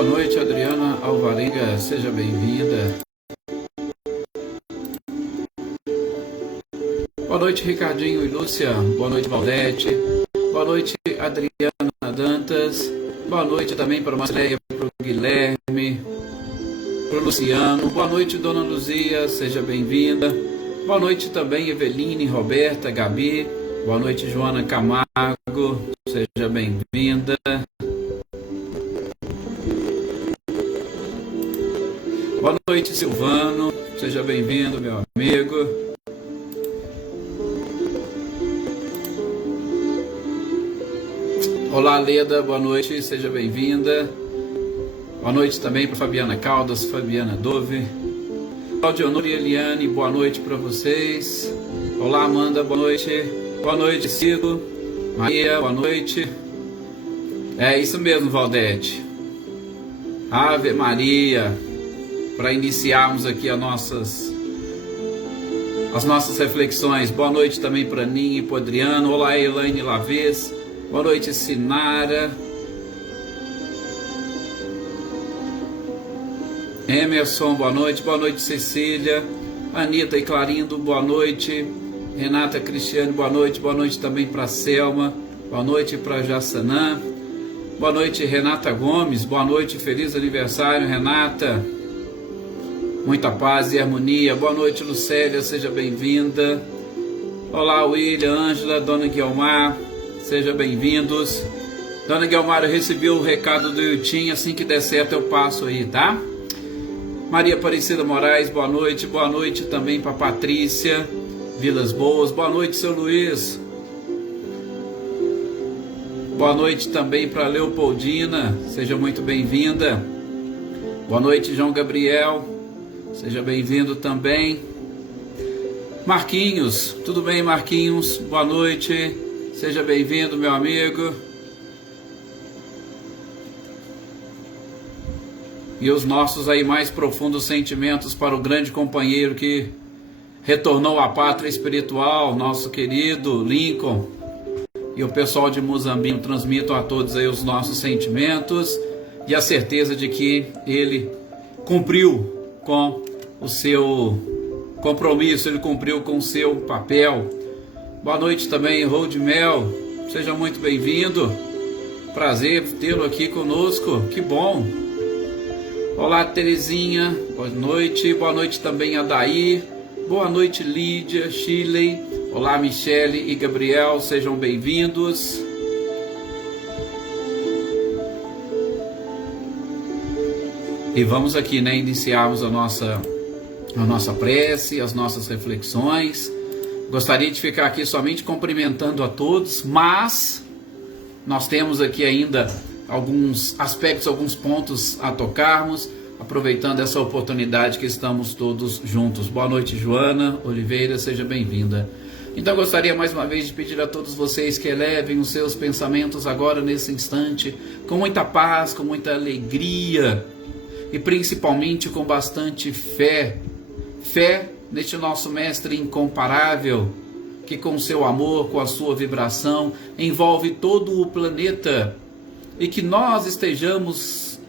Boa noite, Adriana Alvarenga, seja bem-vinda. Boa noite, Ricardinho e Lúcia. Boa noite, Valdete. Boa noite, Adriana Dantas. Boa noite também para a Marceleia, para o Guilherme, para o Luciano. Boa noite, Dona Luzia, seja bem-vinda. Boa noite também, Eveline, Roberta, Gabi. Boa noite, Joana Camargo, seja bem-vinda. Boa noite, Silvano, seja bem-vindo, meu amigo. Olá, Leda, boa noite, seja bem-vinda. Boa noite também para Fabiana Caldas, Fabiana Dove. Claudionor e Eliane, boa noite para vocês. Olá, Amanda, boa noite. Boa noite, Cido. Maria, boa noite. É isso mesmo, Valdete. Ave Maria. Para iniciarmos aqui as nossas reflexões. Boa noite também para Ninha e para Adriano. Olá, Elaine Lavez. Boa noite, Sinara. Emerson, boa noite. Boa noite, Cecília. Anitta e Clarindo, boa noite. Renata Cristiane, boa noite. Boa noite também para Selma. Boa noite para Jassanã. Boa noite, Renata Gomes. Boa noite, feliz aniversário, Renata. Muita paz e harmonia. Boa noite, Lucélia, seja bem-vinda. Olá, William, Ângela, Dona Guilmar, sejam bem-vindos. Dona Guilmar, eu recebi o recado do Yutim, assim que der certo eu passo aí, tá? Maria Aparecida Moraes, boa noite. Boa noite também para Patrícia Vilas Boas. Boa noite, seu Luiz. Boa noite também para Leopoldina, seja muito bem-vinda. Boa noite, João Gabriel. Seja bem-vindo também. Marquinhos, tudo bem, Marquinhos? Boa noite, seja bem-vindo, meu amigo. E os nossos aí mais profundos sentimentos para o grande companheiro que retornou à pátria espiritual, nosso querido Lincoln. E o pessoal de Moçambique transmitam a todos aí os nossos sentimentos e a certeza de que ele cumpriu com o seu compromisso, ele cumpriu com o seu papel. Boa noite também, Rodmel, seja muito bem-vindo, prazer tê-lo aqui conosco, que bom. Olá, Terezinha, boa noite também a Daí, boa noite, Lídia, Shirley, olá, Michele e Gabriel, sejam bem-vindos. E vamos aqui, iniciarmos a nossa prece, as nossas reflexões. Gostaria de ficar aqui somente cumprimentando a todos, mas nós temos aqui ainda alguns aspectos, alguns pontos a tocarmos, aproveitando essa oportunidade que estamos todos juntos. Boa noite, Joana Oliveira, seja bem-vinda. Então gostaria mais uma vez de pedir a todos vocês que elevem os seus pensamentos agora nesse instante, com muita paz, com muita alegria, e principalmente com bastante fé neste nosso Mestre incomparável, que com seu amor, com a sua vibração, envolve todo o planeta, e que nós estejamos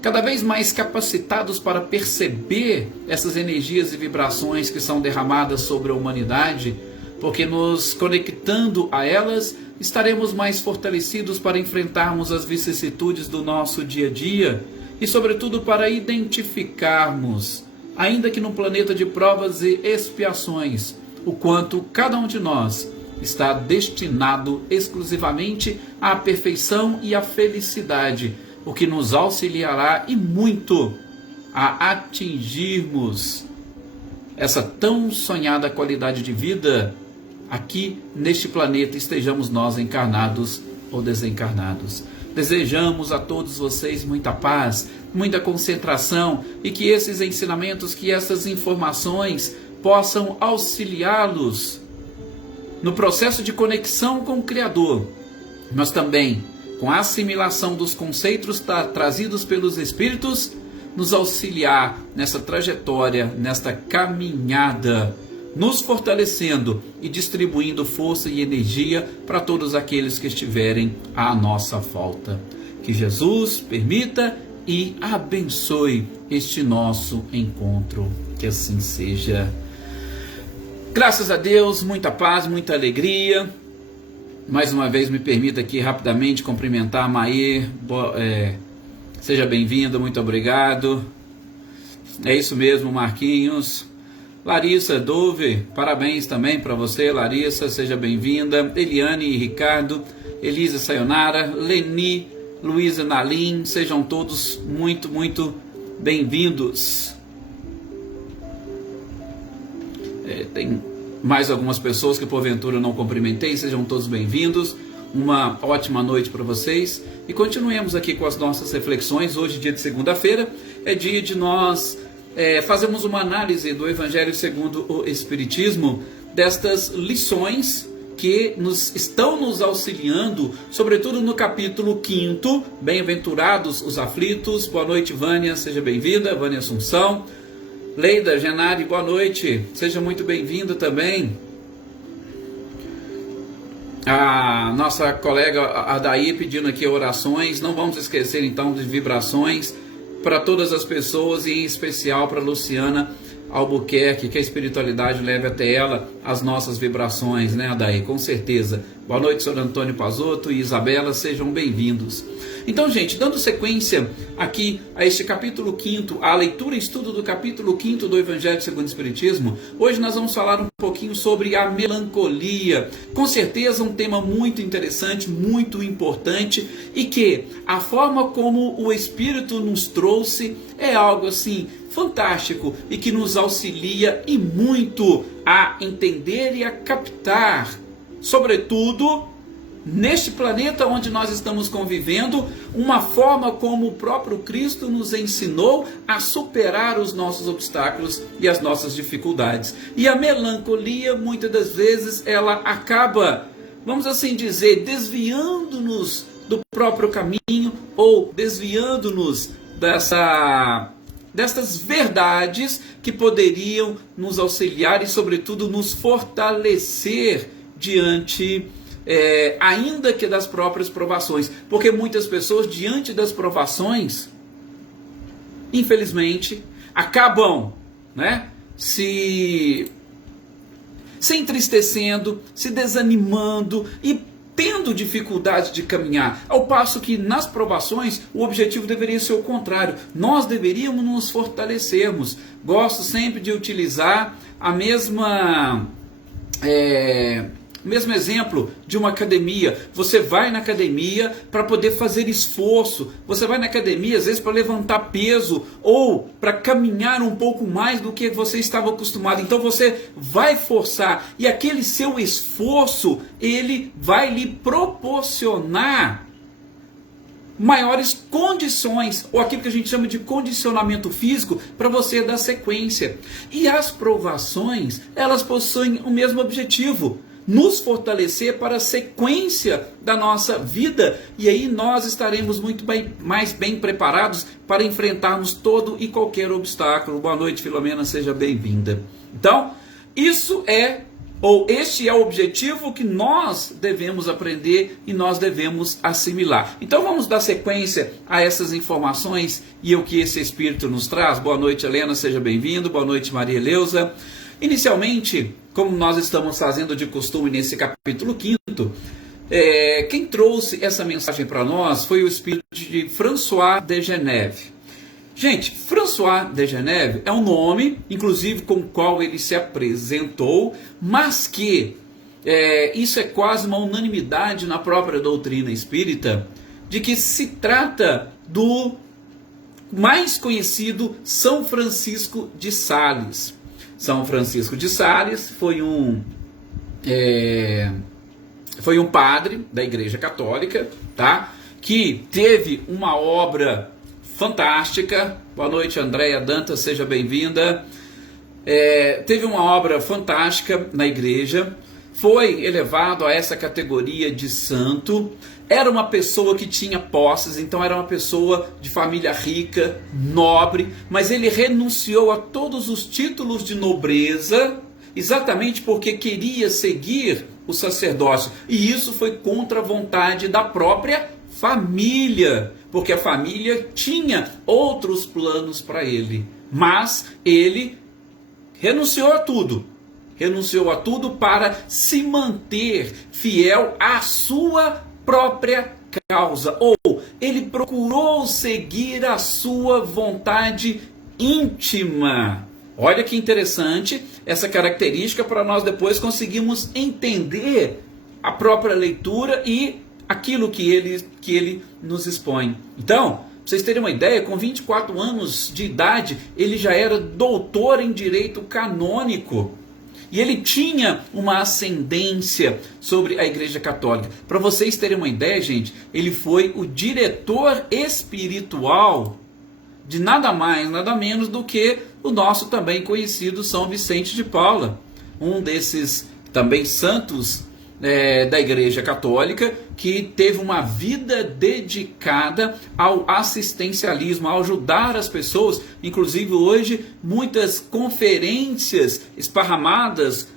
cada vez mais capacitados para perceber essas energias e vibrações que são derramadas sobre a humanidade, porque nos conectando a elas, estaremos mais fortalecidos para enfrentarmos as vicissitudes do nosso dia a dia, e sobretudo para identificarmos, ainda que no planeta de provas e expiações, o quanto cada um de nós está destinado exclusivamente à perfeição e à felicidade, o que nos auxiliará e muito a atingirmos essa tão sonhada qualidade de vida aqui neste planeta, estejamos nós encarnados ou desencarnados. Desejamos a todos vocês muita paz, muita concentração, e que esses ensinamentos, que essas informações possam auxiliá-los no processo de conexão com o Criador, mas também com a assimilação dos conceitos trazidos pelos Espíritos, nos auxiliar nessa trajetória, nesta caminhada, nos fortalecendo e distribuindo força e energia para todos aqueles que estiverem à nossa volta. Que Jesus permita e abençoe este nosso encontro. Que assim seja. Graças a Deus, muita paz, muita alegria. Mais uma vez me permita aqui rapidamente cumprimentar a Maê. Seja bem-vinda, muito obrigado. É isso mesmo, Marquinhos. Larissa Dove, parabéns também para você, Larissa, seja bem-vinda. Eliane e Ricardo, Elisa Sayonara, Leni, Luísa Nalim, sejam todos muito, muito bem-vindos. Tem mais algumas pessoas que porventura não cumprimentei, sejam todos bem-vindos. Uma ótima noite para vocês e continuemos aqui com as nossas reflexões. Hoje, dia de segunda-feira, é dia de nós fazermos uma análise do Evangelho segundo o Espiritismo, destas lições que estão nos auxiliando, sobretudo no capítulo 5º, Bem-aventurados os aflitos. Boa noite, Vânia, seja bem-vinda, Vânia Assunção. Leida Genari, boa noite, seja muito bem-vinda também. A nossa colega Adaí pedindo aqui orações. Não vamos esquecer então de vibrações para todas as pessoas e em especial para Luciana Albuquerque, que a espiritualidade leve até ela as nossas vibrações, né, Adaí? Com certeza. Boa noite, Sr. Antônio Pazotto e Isabela, sejam bem-vindos. Então, gente, dando sequência aqui a este capítulo 5º, a leitura e estudo do capítulo 5º do Evangelho segundo o Espiritismo, hoje nós vamos falar um pouquinho sobre a melancolia. Com certeza um tema muito interessante, muito importante, e que a forma como o Espírito nos trouxe é algo assim fantástico e que nos auxilia e muito a entender e a captar, sobretudo neste planeta onde nós estamos convivendo, uma forma como o próprio Cristo nos ensinou a superar os nossos obstáculos e as nossas dificuldades. E a melancolia, muitas das vezes, ela acaba, vamos assim dizer, desviando-nos do próprio caminho ou desviando-nos destas verdades que poderiam nos auxiliar e, sobretudo, nos fortalecer diante ainda que das próprias provações, porque muitas pessoas diante das provações, infelizmente, acabam, se entristecendo, se desanimando e tendo dificuldade de caminhar, ao passo que nas provações o objetivo deveria ser o contrário, nós deveríamos nos fortalecermos. Gosto sempre de utilizar o mesmo exemplo de uma academia. Você vai na academia para poder fazer esforço, você vai na academia às vezes para levantar peso ou para caminhar um pouco mais do que você estava acostumado, então você vai forçar e aquele seu esforço ele vai lhe proporcionar maiores condições, ou aquilo que a gente chama de condicionamento físico, para você dar sequência. E as provações, elas possuem o mesmo objetivo, nos fortalecer para a sequência da nossa vida, e aí nós estaremos muito mais bem preparados para enfrentarmos todo e qualquer obstáculo. Boa noite, Filomena, seja bem-vinda. Então, este é o objetivo que nós devemos aprender e nós devemos assimilar. Então vamos dar sequência a essas informações e o que esse Espírito nos traz. Boa noite, Helena, seja bem-vindo. Boa noite, Maria Eleusa. Inicialmente, como nós estamos fazendo de costume nesse capítulo 5º, quem trouxe essa mensagem para nós foi o espírito de François de Geneve. Gente, François de Geneve é um nome, inclusive com o qual ele se apresentou, mas que isso é quase uma unanimidade na própria doutrina espírita, de que se trata do mais conhecido São Francisco de Sales. São Francisco de Sales foi um padre da Igreja Católica, tá? Que teve uma obra fantástica. Boa noite, Andréia Dantas, seja bem-vinda. Teve uma obra fantástica na Igreja, foi elevado a essa categoria de santo. Era uma pessoa que tinha posses, então era uma pessoa de família rica, nobre, mas ele renunciou a todos os títulos de nobreza, exatamente porque queria seguir o sacerdócio, e isso foi contra a vontade da própria família. porque a família tinha outros planos para ele, mas ele renunciou a tudo para se manter fiel à sua própria causa, ou ele procurou seguir a sua vontade íntima. Olha que interessante essa característica para nós depois conseguirmos entender a própria leitura e aquilo que ele nos expõe. Então, para vocês terem uma ideia, com 24 anos de idade, ele já era doutor em direito canônico. E ele tinha uma ascendência sobre a Igreja Católica. Para vocês terem uma ideia, gente, ele foi o diretor espiritual de nada mais, nada menos do que o nosso também conhecido São Vicente de Paula, um desses também santos da Igreja Católica, que teve uma vida dedicada ao assistencialismo, ao ajudar as pessoas. Inclusive hoje muitas conferências esparramadas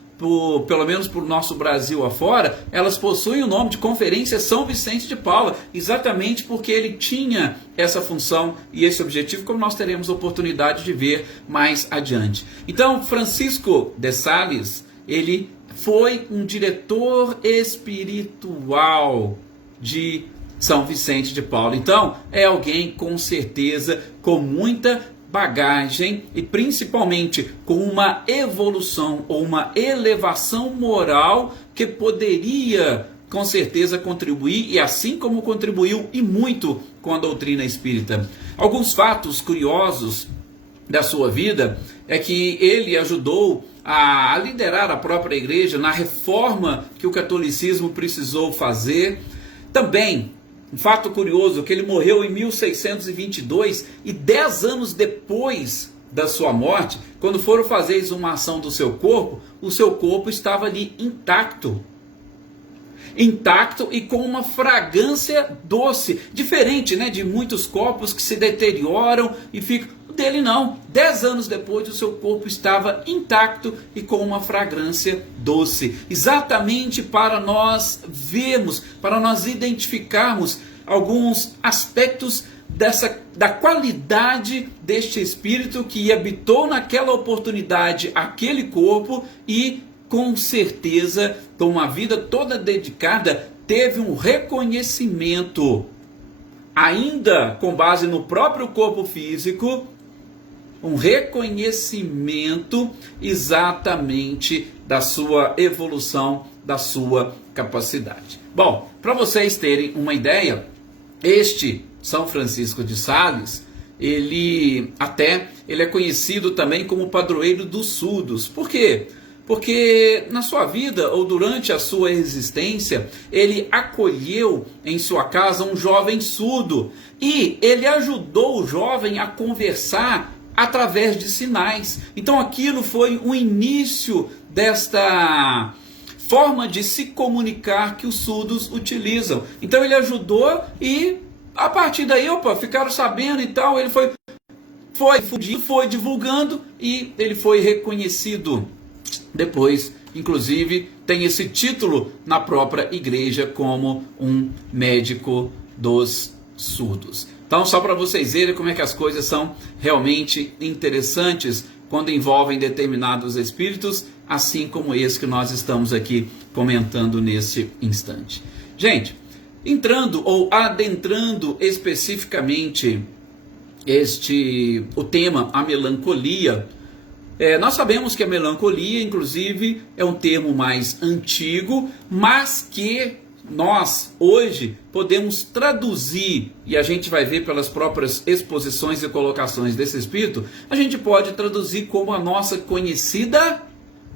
pelo menos por nosso Brasil afora, elas possuem o nome de Conferência São Vicente de Paula, exatamente porque ele tinha essa função e esse objetivo, como nós teremos oportunidade de ver mais adiante. Então, Francisco de Sales, ele foi um diretor espiritual de São Vicente de Paula. Então, é alguém com certeza com muita bagagem e principalmente com uma evolução ou uma elevação moral que poderia com certeza contribuir, e assim como contribuiu e muito com a doutrina espírita. Alguns fatos curiosos da sua vida é que ele ajudou a liderar a própria igreja na reforma que o catolicismo precisou fazer. Também um fato curioso, que ele morreu em 1622 e 10 anos depois da sua morte, quando foram fazer a exumação do seu corpo, o seu corpo estava ali intacto e com uma fragrância doce, diferente, né, de muitos corpos que se deterioram e ficam. O dele não, 10 anos depois o seu corpo estava intacto e com uma fragrância doce, exatamente para nós vermos, para nós identificarmos alguns aspectos da qualidade deste espírito que habitou naquela oportunidade aquele corpo e com certeza, com uma vida toda dedicada, teve um reconhecimento, ainda com base no próprio corpo físico, um reconhecimento exatamente da sua evolução, da sua capacidade. Bom, para vocês terem uma ideia, este São Francisco de Sales, ele é conhecido também como padroeiro dos surdos. Por quê? Porque na sua vida ou durante a sua existência, ele acolheu em sua casa um jovem surdo e ele ajudou o jovem a conversar através de sinais. Então aquilo foi o início desta forma de se comunicar que os surdos utilizam. Então ele ajudou e a partir daí, ficaram sabendo e tal, ele foi divulgando e ele foi reconhecido. Depois, inclusive, tem esse título na própria igreja como um médico dos surdos. Então, só para vocês verem como é que as coisas são realmente interessantes quando envolvem determinados espíritos, assim como esse que nós estamos aqui comentando nesse instante. Gente, entrando ou adentrando especificamente o tema, a melancolia, nós sabemos que a melancolia, inclusive, é um termo mais antigo, mas que nós, hoje, podemos traduzir, e a gente vai ver pelas próprias exposições e colocações desse espírito, a gente pode traduzir como a nossa conhecida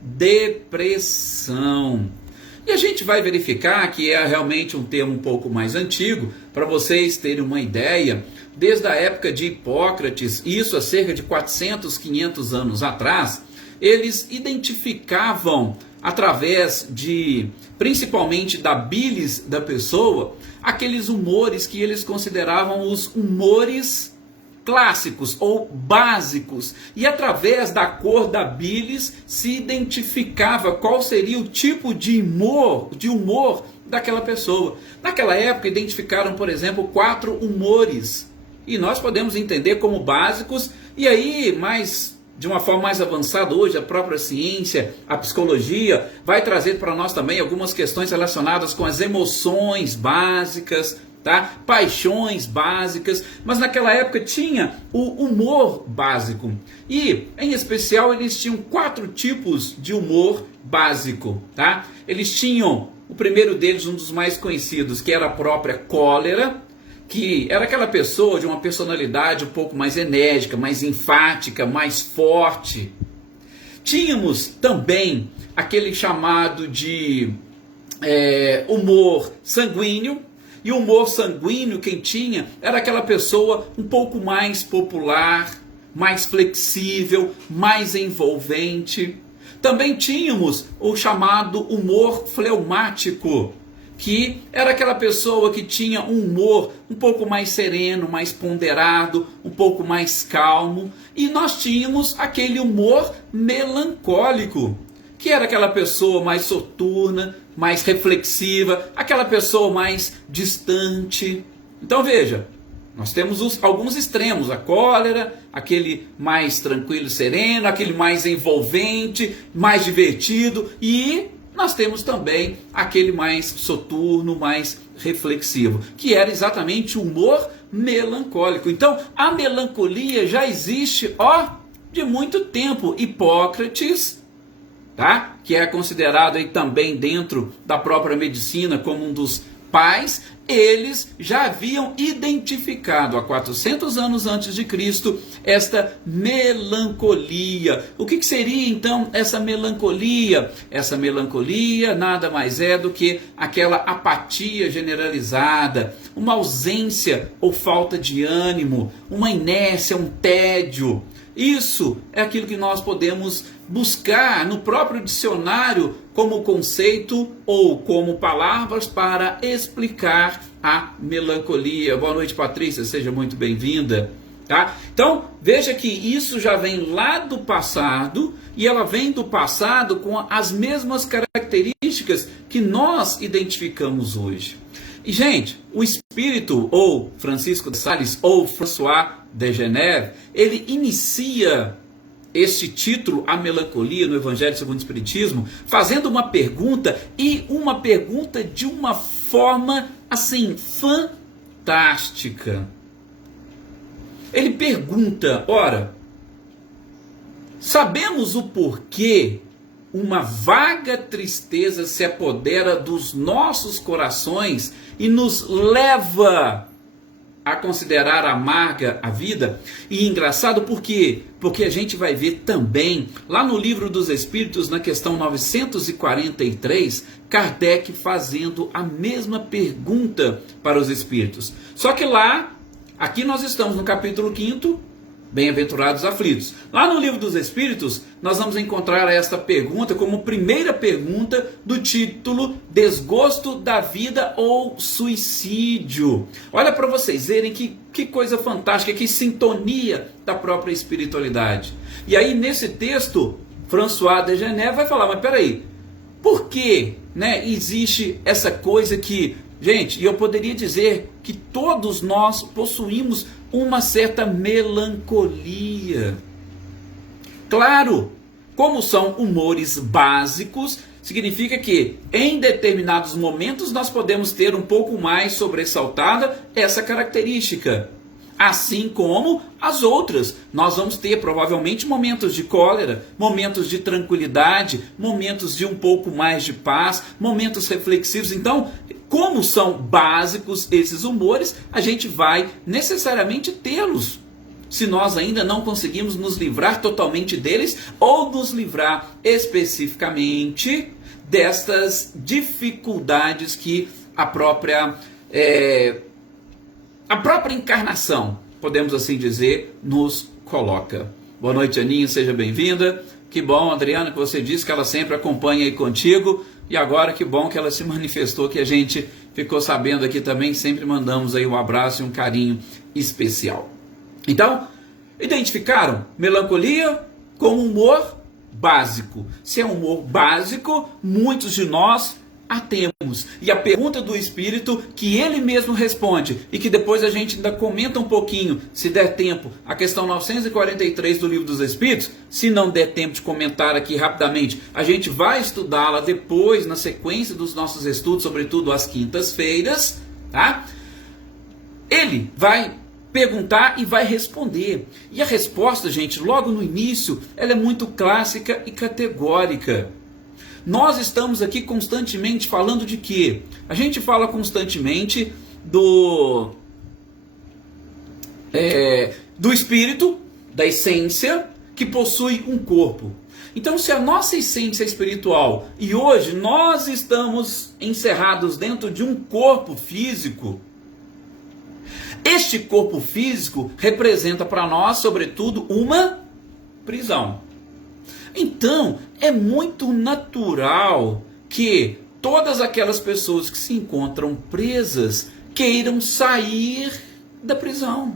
depressão. E a gente vai verificar que é realmente um termo um pouco mais antigo, para vocês terem uma ideia, desde a época de Hipócrates, isso há cerca de 400, 500 anos atrás, eles identificavam através principalmente da bilis da pessoa, aqueles humores que eles consideravam os humores clássicos ou básicos, e através da cor da bilis se identificava qual seria o tipo de humor daquela pessoa. Naquela época identificaram, por exemplo, 4 humores, e nós podemos entender como básicos, e aí mais de uma forma mais avançada hoje, a própria ciência, a psicologia, vai trazer para nós também algumas questões relacionadas com as emoções básicas, tá? Paixões básicas, mas naquela época tinha o humor básico. E, em especial, eles tinham 4 tipos de humor básico, tá? Eles tinham, o primeiro deles, um dos mais conhecidos, que era a própria cólera, que era aquela pessoa de uma personalidade um pouco mais enérgica, mais enfática, mais forte. Tínhamos também aquele chamado de humor sanguíneo, e o humor sanguíneo quem tinha era aquela pessoa um pouco mais popular, mais flexível, mais envolvente. Também tínhamos o chamado humor fleumático, que era aquela pessoa que tinha um humor um pouco mais sereno, mais ponderado, um pouco mais calmo. E nós tínhamos aquele humor melancólico, que era aquela pessoa mais soturna, mais reflexiva, aquela pessoa mais distante. Então veja, nós temos alguns extremos, a cólera, aquele mais tranquilo e sereno, aquele mais envolvente, mais divertido, e nós temos também aquele mais soturno, mais reflexivo, que era exatamente o humor melancólico. Então, a melancolia já existe, de muito tempo. Hipócrates, tá? Que é considerado aí também dentro da própria medicina como um dos pais, eles já haviam identificado há 400 anos antes de Cristo esta melancolia. O que seria então essa melancolia? Essa melancolia nada mais é do que aquela apatia generalizada, uma ausência ou falta de ânimo, uma inércia, um tédio. Isso é aquilo que nós podemos buscar no próprio dicionário como conceito ou como palavras para explicar a melancolia. Boa noite, Patrícia, seja muito bem-vinda. Tá? Então, veja que isso já vem lá do passado, e ela vem do passado com as mesmas características que nós identificamos hoje. E, gente, o espírito, ou Francisco de Sales, ou François de Geneve, ele inicia este título, A Melancolia, no Evangelho segundo o Espiritismo, fazendo uma pergunta, e uma pergunta de uma forma, assim, fantástica. Ele pergunta, ora, sabemos o porquê uma vaga tristeza se apodera dos nossos corações e nos leva a considerar amarga a vida? E engraçado por quê? Porque a gente vai ver também, lá no Livro dos Espíritos, na questão 943, Kardec fazendo a mesma pergunta para os espíritos. Só que aqui nós estamos no capítulo 5º, Bem-aventurados aflitos. Lá no Livro dos Espíritos, nós vamos encontrar esta pergunta como primeira pergunta do título Desgosto da Vida ou Suicídio. Olha para vocês verem que coisa fantástica, que sintonia da própria espiritualidade. E aí nesse texto, François de Geneve vai falar, mas peraí, por que existe essa coisa que, gente, e eu poderia dizer que todos nós possuímos uma certa melancolia. Claro, como são humores básicos, significa que em determinados momentos nós podemos ter um pouco mais sobressaltada essa característica. Assim como as outras, nós vamos ter provavelmente momentos de cólera, momentos de tranquilidade, momentos de um pouco mais de paz, momentos reflexivos. Então, como são básicos esses humores, a gente vai necessariamente tê-los, se nós ainda não conseguimos nos livrar totalmente deles, ou nos livrar especificamente destas dificuldades que a própria encarnação, podemos assim dizer, nos coloca. Boa noite, Aninha, seja bem-vinda. Que bom, Adriana, que você disse que ela sempre acompanha aí contigo. E agora que bom que ela se manifestou, que a gente ficou sabendo aqui também. Sempre mandamos aí um abraço e um carinho especial. Então, identificaram melancolia como humor básico. Se é um humor básico, muitos de nós a temos. E a pergunta do Espírito, que ele mesmo responde, e que depois a gente ainda comenta um pouquinho, se der tempo, a questão 943 do Livro dos Espíritos, se não der tempo de comentar aqui rapidamente, a gente vai estudá-la depois, na sequência dos nossos estudos, sobretudo às quintas-feiras, tá? Ele vai perguntar e vai responder. E a resposta, gente, logo no início, ela é muito clássica e categórica. Nós estamos aqui constantemente falando de quê? A gente fala constantemente do espírito, da essência, que possui um corpo. Então, se a nossa essência é espiritual e hoje nós estamos encerrados dentro de um corpo físico, este corpo físico representa para nós, sobretudo, uma prisão. Então, é muito natural que todas aquelas pessoas que se encontram presas queiram sair da prisão.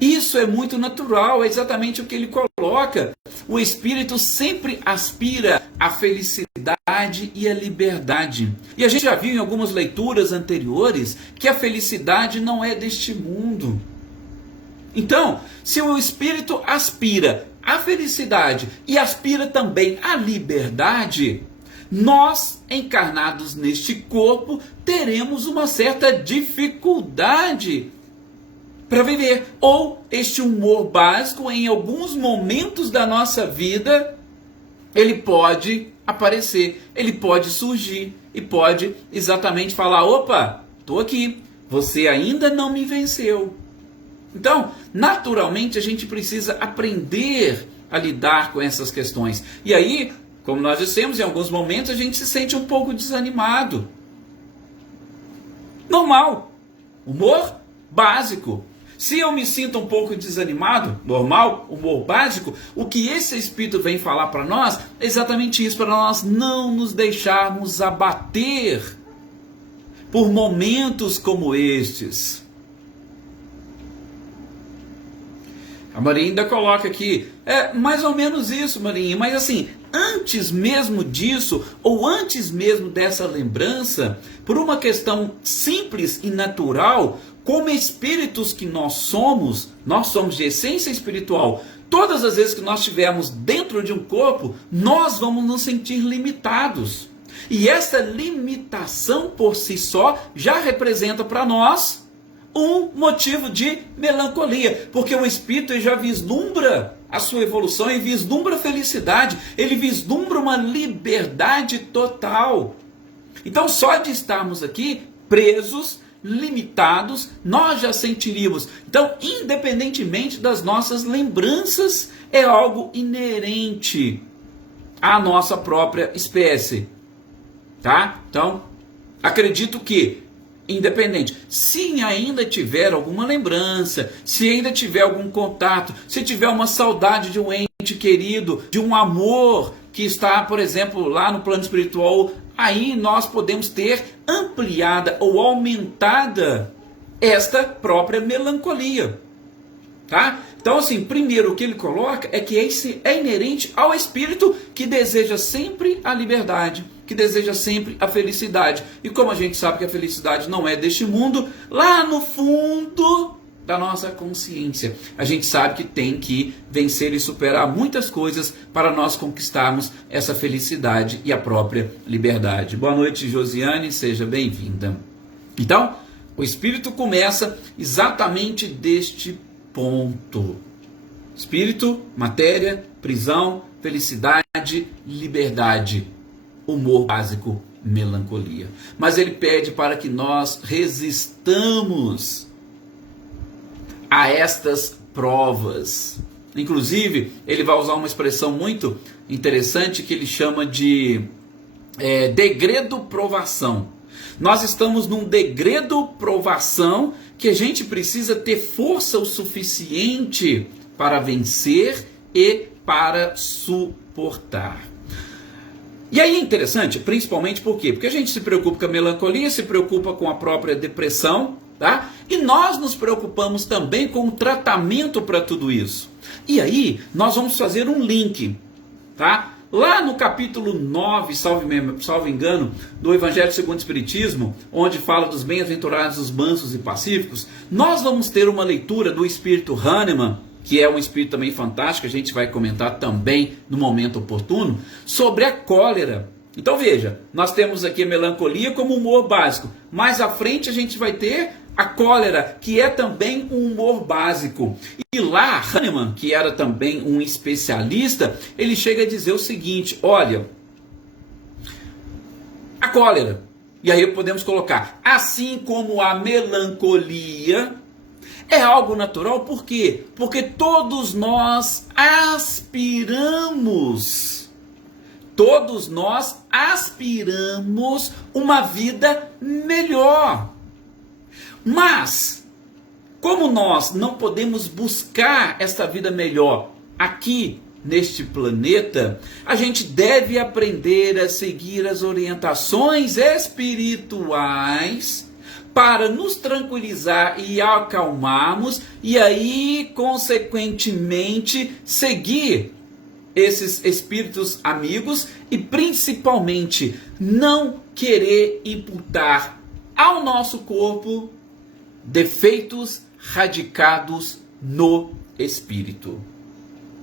Isso é muito natural, é exatamente o que ele coloca. O espírito sempre aspira à felicidade e à liberdade. E a gente já viu em algumas leituras anteriores que a felicidade não é deste mundo. Então, se o espírito aspira à felicidade e aspira também à liberdade, nós, encarnados neste corpo, teremos uma certa dificuldade para viver. Ou este humor básico, em alguns momentos da nossa vida, ele pode aparecer, ele pode surgir e pode exatamente falar: opa, estou aqui, você ainda não me venceu. Então, naturalmente, a gente precisa aprender a lidar com essas questões. E aí, como nós dissemos, em alguns momentos a gente se sente um pouco desanimado. Normal. Humor básico. Se eu me sinto um pouco desanimado, normal, humor básico, o que esse Espírito vem falar para nós é exatamente isso, para nós não nos deixarmos abater por momentos como estes. A Marinha ainda coloca aqui, mais ou menos isso, Marinha, mas assim, antes mesmo disso, ou antes mesmo dessa lembrança, por uma questão simples e natural, como espíritos que nós somos de essência espiritual, todas as vezes que nós estivermos dentro de um corpo, nós vamos nos sentir limitados. E essa limitação por si só já representa para nós um motivo de melancolia, porque o espírito já vislumbra a sua evolução e vislumbra a felicidade, ele vislumbra uma liberdade total. Então, só de estarmos aqui presos, limitados, nós já sentiríamos. Então, independentemente das nossas lembranças, é algo inerente à nossa própria espécie, tá? Então, acredito que independente, se ainda tiver alguma lembrança, se ainda tiver algum contato, se tiver uma saudade de um ente querido, de um amor que está, por exemplo, lá no plano espiritual, aí nós podemos ter ampliada ou aumentada esta própria melancolia, tá? Então, assim, primeiro o que ele coloca é que esse é inerente ao espírito que deseja sempre a liberdade, que deseja sempre a felicidade. E como a gente sabe que a felicidade não é deste mundo, lá no fundo da nossa consciência, a gente sabe que tem que vencer e superar muitas coisas para nós conquistarmos essa felicidade e a própria liberdade. Boa noite, Josiane, seja bem-vinda. Então, o Espírito começa exatamente deste ponto. Espírito, matéria, prisão, felicidade, liberdade. Humor básico, melancolia. Mas ele pede para que nós resistamos a estas provas. Inclusive, ele vai usar uma expressão muito interessante que ele chama de degredo provação. Nós estamos num degredo provação que a gente precisa ter força o suficiente para vencer e para suportar. E aí é interessante, principalmente por quê? Porque a gente se preocupa com a melancolia, se preocupa com a própria depressão, tá? E nós nos preocupamos também com o tratamento para tudo isso. E aí, nós vamos fazer um link, tá? Lá no capítulo 9, salvo engano, do Evangelho segundo o Espiritismo, onde fala dos bem-aventurados, os mansos e pacíficos, nós vamos ter uma leitura do Espírito Hahnemann, que é um espírito também fantástico, a gente vai comentar também no momento oportuno, sobre a cólera. Então veja, nós temos aqui a melancolia como humor básico. Mais à frente a gente vai ter a cólera, que é também um humor básico. E lá, Hahnemann, que era também um especialista, ele chega a dizer o seguinte, olha, a cólera, e aí podemos colocar, assim como a melancolia, é algo natural, por quê? Porque todos nós aspiramos uma vida melhor. Mas, como nós não podemos buscar esta vida melhor aqui neste planeta, a gente deve aprender a seguir as orientações espirituais para nos tranquilizar e acalmarmos e aí, consequentemente, seguir esses espíritos amigos e principalmente não querer imputar ao nosso corpo defeitos radicados no espírito.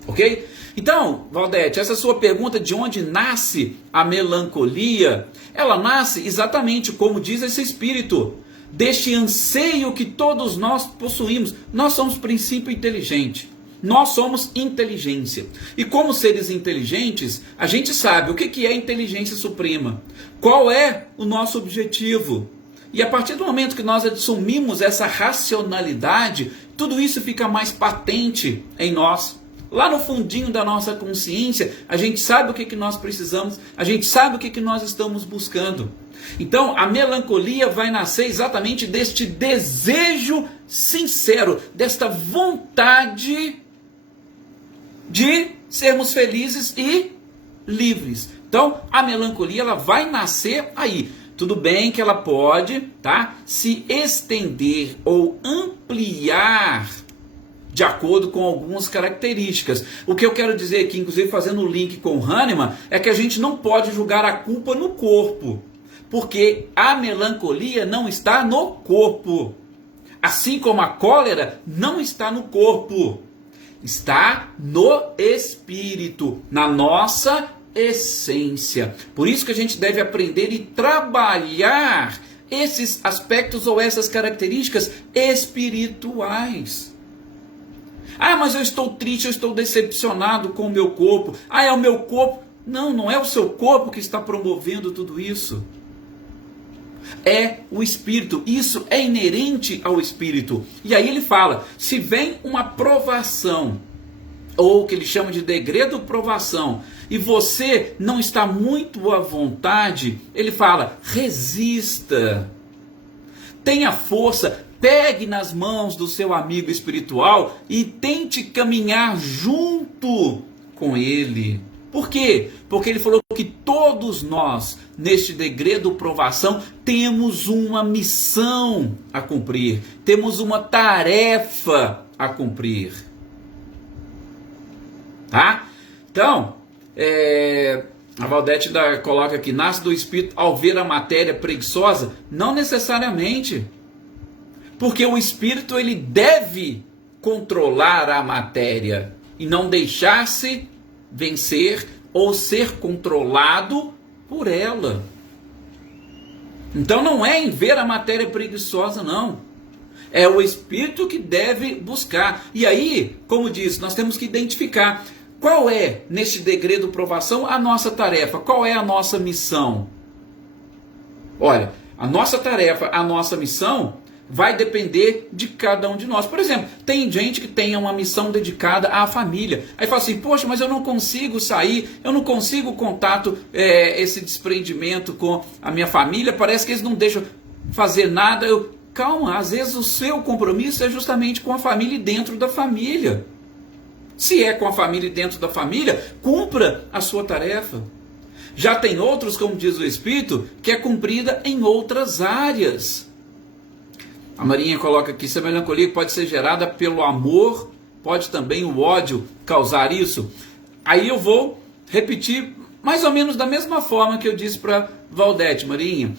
Ok? Então, Valdete, essa sua pergunta de onde nasce a melancolia, ela nasce exatamente como diz esse espírito, deste anseio que todos nós possuímos. Nós somos princípio inteligente. Nós somos inteligência. E como seres inteligentes, a gente sabe o que é inteligência suprema. Qual é o nosso objetivo? E a partir do momento que nós assumimos essa racionalidade, tudo isso fica mais patente em nós. Lá no fundinho da nossa consciência, a gente sabe o que nós precisamos, a gente sabe o que nós estamos buscando. Então, a melancolia vai nascer exatamente deste desejo sincero, desta vontade de sermos felizes e livres. Então, a melancolia ela vai nascer aí. Tudo bem que ela pode, tá, se estender ou ampliar de acordo com algumas características. O que eu quero dizer aqui, inclusive fazendo o link com o Hahnemann, é que a gente não pode julgar a culpa no corpo, porque a melancolia não está no corpo. Assim como a cólera não está no corpo, está no espírito, na nossa essência. Por isso que a gente deve aprender e trabalhar esses aspectos ou essas características espirituais. Ah, mas eu estou triste, eu estou decepcionado com o meu corpo. Ah, é o meu corpo. Não, não é o seu corpo que está promovendo tudo isso. É o espírito. Isso é inerente ao espírito. E aí ele fala, se vem uma provação, ou o que ele chama de degredo provação, e você não está muito à vontade, ele fala, resista. Tenha força. Pegue nas mãos do seu amigo espiritual e tente caminhar junto com ele. Por quê? Porque ele falou que todos nós, neste degredo provação, temos uma missão a cumprir. Temos uma tarefa a cumprir. Tá? Então, a Valdete coloca aqui, nasce do espírito ao ver a matéria preguiçosa? Não necessariamente. Porque o espírito ele deve controlar a matéria e não deixar-se vencer ou ser controlado por ela. Então não é em ver a matéria preguiçosa, não. É o espírito que deve buscar. E aí, como diz, nós temos que identificar qual é, neste degredo provação, a nossa tarefa, qual é a nossa missão. Olha, a nossa tarefa, a nossa missão vai depender de cada um de nós. Por exemplo, tem gente que tem uma missão dedicada à família. Aí fala assim, poxa, mas eu não consigo sair, eu não consigo contato, esse desprendimento com a minha família, parece que eles não deixam fazer nada. Calma, às vezes o seu compromisso é justamente com a família e dentro da família. Se é com a família e dentro da família, cumpra a sua tarefa. Já tem outros, como diz o Espírito, que é cumprida em outras áreas. A Marinha coloca aqui, se a melancolia pode ser gerada pelo amor, pode também o ódio causar isso? Aí eu vou repetir mais ou menos da mesma forma que eu disse para Valdete, Marinha.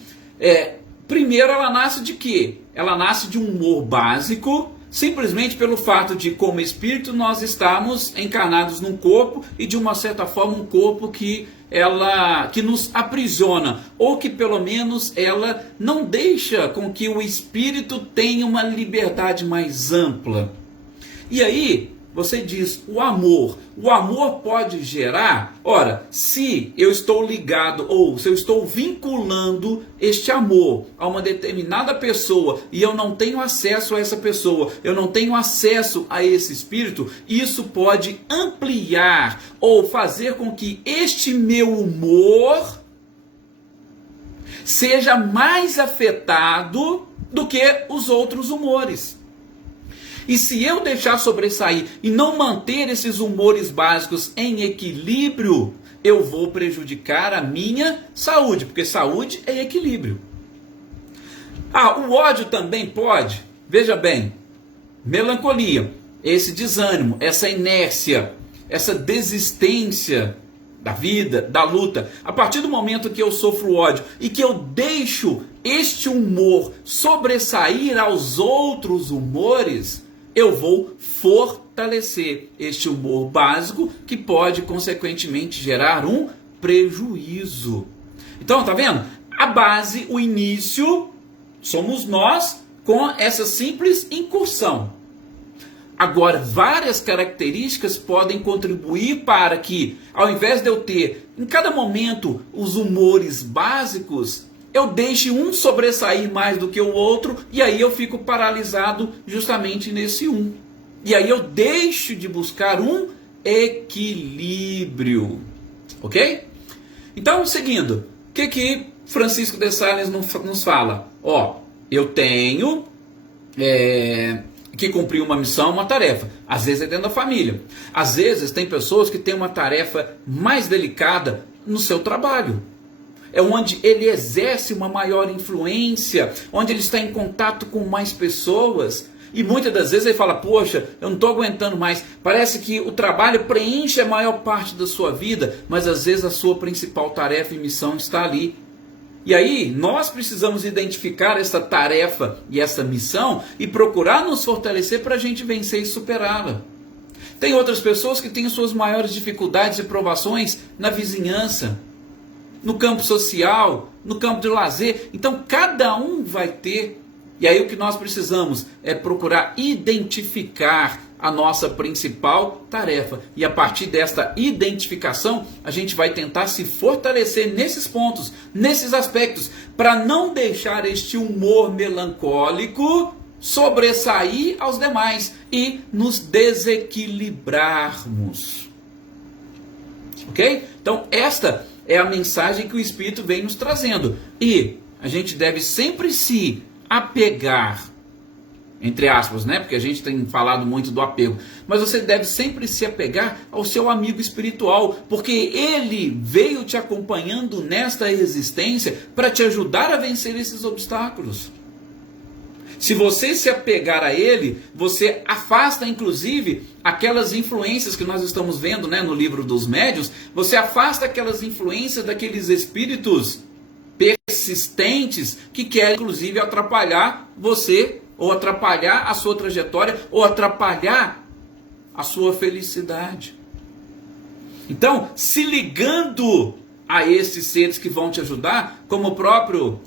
Primeiro, ela nasce de quê? Ela nasce de um humor básico, simplesmente pelo fato de, como espírito, nós estamos encarnados num corpo e, de uma certa forma, um corpo que nos aprisiona, ou que pelo menos ela não deixa com que o espírito tenha uma liberdade mais ampla. E aí, você diz, o amor pode gerar, ora, se eu estou ligado, ou se eu estou vinculando este amor a uma determinada pessoa, e eu não tenho acesso a essa pessoa, eu não tenho acesso a esse espírito, isso pode ampliar, ou fazer com que este meu humor seja mais afetado do que os outros humores. E se eu deixar sobressair e não manter esses humores básicos em equilíbrio, eu vou prejudicar a minha saúde, porque saúde é equilíbrio. O ódio também pode, veja bem, melancolia, esse desânimo, essa inércia, essa desistência da vida, da luta. A partir do momento que eu sofro ódio e que eu deixo este humor sobressair aos outros humores, eu vou fortalecer este humor básico que pode, consequentemente, gerar um prejuízo. Então, tá vendo? A base, o início, somos nós com essa simples incursão. Agora, várias características podem contribuir para que, ao invés de eu ter, em cada momento, os humores básicos, eu deixe um sobressair mais do que o outro, e aí eu fico paralisado justamente nesse um. E aí eu deixo de buscar um equilíbrio. Ok? Então, seguindo, o que Francisco de Sales nos fala? Eu tenho que cumprir uma missão, uma tarefa. Às vezes é dentro da família. Às vezes tem pessoas que têm uma tarefa mais delicada no seu trabalho. É onde ele exerce uma maior influência, onde ele está em contato com mais pessoas. E muitas das vezes ele fala, poxa, eu não estou aguentando mais. Parece que o trabalho preenche a maior parte da sua vida, mas às vezes a sua principal tarefa e missão está ali. E aí nós precisamos identificar essa tarefa e essa missão e procurar nos fortalecer para a gente vencer e superá-la. Tem outras pessoas que têm suas maiores dificuldades e provações na vizinhança, no campo social, no campo de lazer. Então cada um vai ter. E aí o que nós precisamos é procurar identificar a nossa principal tarefa. E a partir desta identificação, a gente vai tentar se fortalecer nesses pontos, nesses aspectos, para não deixar este humor melancólico sobressair aos demais e nos desequilibrarmos. Ok? Então esta é a mensagem que o Espírito vem nos trazendo. E a gente deve sempre se apegar, entre aspas, né? Porque a gente tem falado muito do apego. Mas você deve sempre se apegar ao seu amigo espiritual, porque ele veio te acompanhando nesta existência para te ajudar a vencer esses obstáculos. Se você se apegar a ele, você afasta inclusive aquelas influências que nós estamos vendo, né, no livro dos médiuns. Você afasta aquelas influências daqueles espíritos persistentes que querem inclusive atrapalhar você, ou atrapalhar a sua trajetória, ou atrapalhar a sua felicidade. Então, se ligando a esses seres que vão te ajudar, como o próprio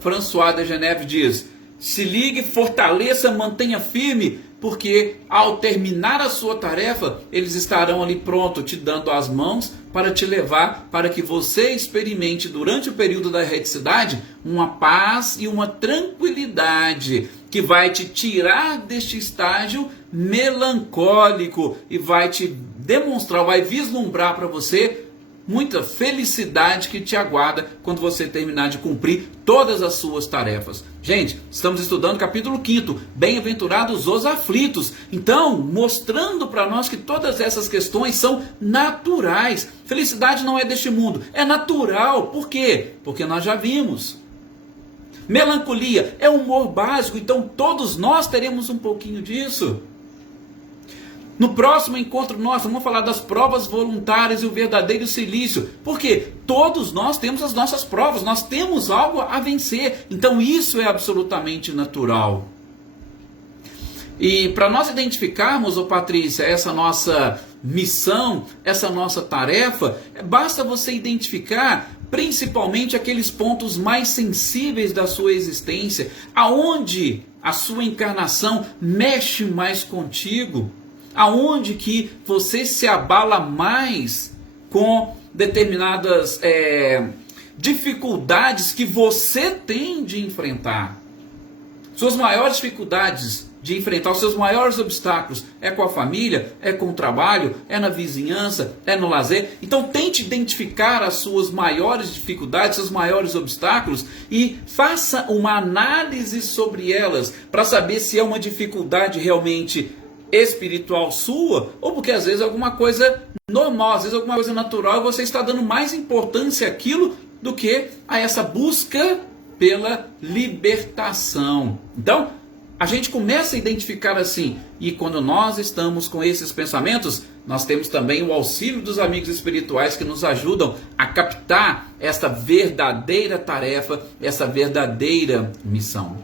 François de Geneve diz, se ligue, fortaleça, mantenha firme, porque ao terminar a sua tarefa, eles estarão ali pronto, te dando as mãos para te levar, para que você experimente durante o período da erreticidade uma paz e uma tranquilidade que vai te tirar deste estágio melancólico e vai te demonstrar, vai vislumbrar para você muita felicidade que te aguarda quando você terminar de cumprir todas as suas tarefas. Gente, estamos estudando o capítulo 5º, Bem-aventurados os aflitos. Então, mostrando para nós que todas essas questões são naturais. Felicidade não é deste mundo, é natural. Por quê? Porque nós já vimos. Melancolia é humor básico, então todos nós teremos um pouquinho disso. No próximo encontro nosso, vamos falar das provas voluntárias e o verdadeiro silício. Porque todos nós temos as nossas provas, nós temos algo a vencer. Então isso é absolutamente natural. E para nós identificarmos, Patrícia, essa nossa missão, essa nossa tarefa, basta você identificar principalmente aqueles pontos mais sensíveis da sua existência, aonde a sua encarnação mexe mais contigo, aonde que você se abala mais com determinadas dificuldades que você tem de enfrentar. Suas maiores dificuldades de enfrentar os seus maiores obstáculos é com a família, é com o trabalho, é na vizinhança, é no lazer. Então tente identificar as suas maiores dificuldades, seus maiores obstáculos e faça uma análise sobre elas para saber se é uma dificuldade realmente espiritual sua ou porque às vezes é alguma coisa normal, às vezes é alguma coisa natural e você está dando mais importância àquilo do que a essa busca pela libertação. Então, a gente começa a identificar assim, e quando nós estamos com esses pensamentos, nós temos também o auxílio dos amigos espirituais que nos ajudam a captar essa verdadeira tarefa, essa verdadeira missão.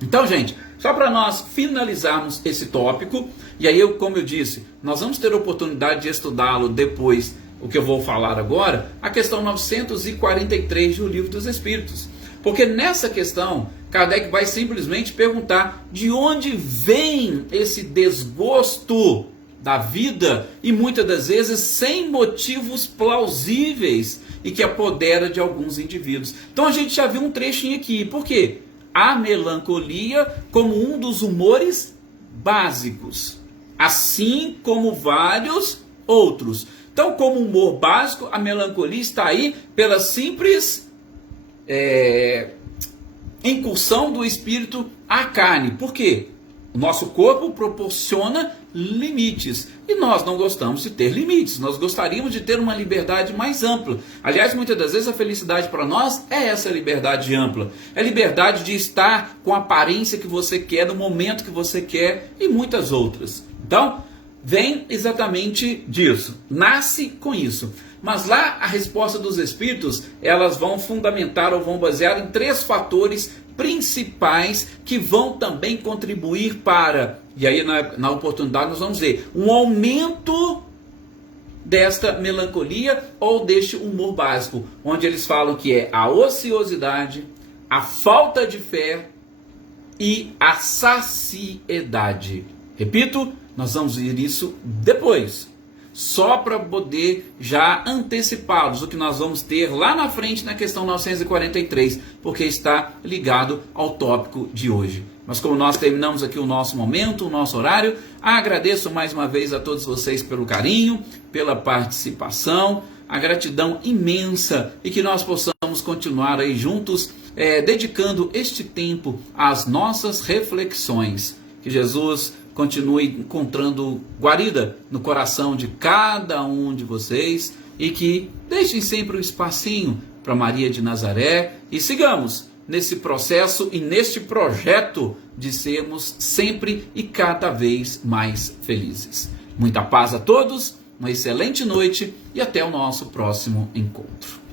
Então, gente, só para nós finalizarmos esse tópico, e aí, como eu disse, nós vamos ter a oportunidade de estudá-lo depois, o que eu vou falar agora, a questão 943 do Livro dos Espíritos. Porque nessa questão, Kardec vai simplesmente perguntar de onde vem esse desgosto da vida e muitas das vezes sem motivos plausíveis e que apodera de alguns indivíduos. Então a gente já viu um trechinho aqui. Por quê? A melancolia como um dos humores básicos, assim como vários outros. Então, como humor básico, a melancolia está aí pela simples incursão do espírito à carne. Por quê? O nosso corpo proporciona limites e nós não gostamos de ter limites, nós gostaríamos de ter uma liberdade mais ampla. Aliás, muitas das vezes a felicidade para nós é essa liberdade ampla, é a liberdade de estar com a aparência que você quer, no momento que você quer e muitas outras. Então, vem exatamente disso, nasce com isso. Mas lá a resposta dos espíritos, elas vão fundamentar ou vão basear em 3 fatores principais que vão também contribuir para, e aí na oportunidade nós vamos ver, um aumento desta melancolia ou deste humor básico, onde eles falam que é a ociosidade, a falta de fé e a saciedade. Repito, nós vamos ver isso depois. Só para poder já antecipá-los o que nós vamos ter lá na frente na questão 943, porque está ligado ao tópico de hoje. Mas como nós terminamos aqui o nosso momento, o nosso horário, agradeço mais uma vez a todos vocês pelo carinho, pela participação, a gratidão imensa e que nós possamos continuar aí juntos, dedicando este tempo às nossas reflexões. Que Jesus continue encontrando guarida no coração de cada um de vocês e que deixem sempre um espacinho para Maria de Nazaré e sigamos nesse processo e neste projeto de sermos sempre e cada vez mais felizes. Muita paz a todos, uma excelente noite e até o nosso próximo encontro.